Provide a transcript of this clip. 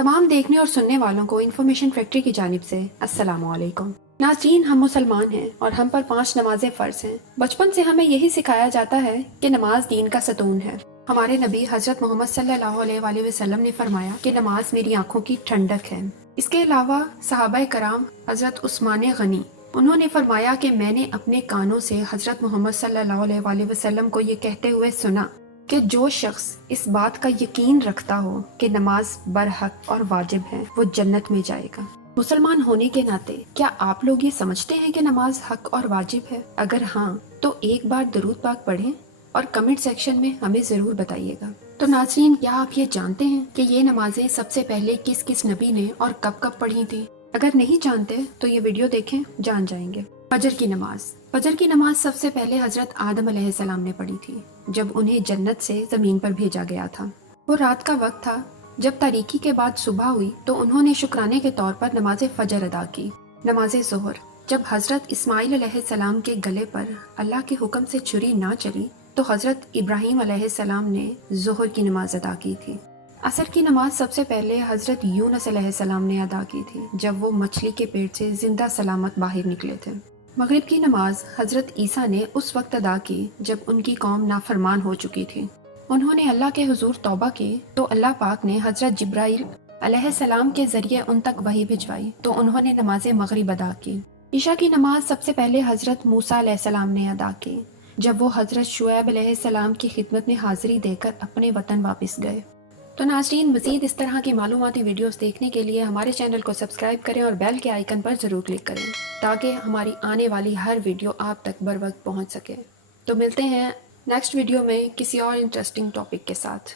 तमाम देखने और सुनने वालों को इन्फॉर्मेशन फैक्ट्री की जानिब से अस्सलाम वालेकुम। नाज़रीन, हम मुसलमान हैं और हम पर 5 नमाजें फ़र्ज हैं। बचपन से हमें यही सिखाया जाता है कि नमाज दीन का सतून है। हमारे नबी हज़रत मोहम्मद सल्लल्लाहु अलैहि वसल्लम ने फरमाया कि नमाज मेरी आंखों की ठंडक है। इसके अलावा सहाबाए कराम हज़रत उस्मान गनी, उन्होंने फरमाया कि मैंने अपने कानों से हज़रत मोहम्मद सल्लल्लाहु अलैहि वसल्लम को ये कहते हुए सुना कि जो शख्स इस बात का यकीन रखता हो कि नमाज बरहक और वाजिब है, वो जन्नत में जाएगा। मुसलमान होने के नाते क्या आप लोग ये समझते हैं कि नमाज हक और वाजिब है? अगर हाँ, तो एक बार दरूद पाक पढ़ें और कमेंट सेक्शन में हमें ज़रूर बताइएगा। तो नाज़रीन, क्या आप ये जानते हैं कि ये नमाजें सबसे पहले किस किस नबी ने और कब कब पढ़ी थी? अगर नहीं जानते तो ये वीडियो देखें, जान जाएंगे। फजर की नमाज। फजर की नमाज सबसे पहले हजरत आदम अलैहिस्सलाम ने पढ़ी थी, जब उन्हें जन्नत से ज़मीन पर भेजा गया था। वो रात का वक्त था। जब तारीकी के बाद सुबह हुई तो उन्होंने शुक्राने के तौर पर नमाज फजर अदा की। नमाज ज़ोहर। जब हजरत इस्माइल अलैहिस्सलाम के गले पर अल्लाह के हुक्म से छुरी ना चली तो हजरत इब्राहीम अलैहिस्सलाम ने ज़ोहर की नमाज अदा की थी। असर की नमाज सबसे पहले हजरत यूनुस अलैहिस्सलाम ने अदा की थी, जब वो मछली के पेट से जिंदा सलामत बाहर निकले थे। मगरिब की नमाज हजरत ईसा ने उस वक्त अदा की जब उनकी कौम नाफरमान हो चुकी थी। उन्होंने अल्लाह के हुजूर तौबा की तो अल्लाह पाक ने हजरत जिब्राइल अलैहिस्सलाम के जरिए उन तक वही भिजवाई तो उन्होंने नमाज मगरिब अदा की। ईशा की नमाज सबसे पहले हजरत मूसा अलैहिस्सलाम ने अदा की, जब वो हजरत शुएब अलैहिस्सलाम की खिदमत में हाजिरी देकर अपने वतन वापस गए। तो नाज़रीन, मज़ीद इस तरह की मालूमाती वीडियोस देखने के लिए हमारे चैनल को सब्सक्राइब करें और बेल के आइकन पर ज़रूर क्लिक करें, ताकि हमारी आने वाली हर वीडियो आप तक बर वक्त पहुँच सके। तो मिलते हैं नेक्स्ट वीडियो में किसी और इंटरेस्टिंग टॉपिक के साथ।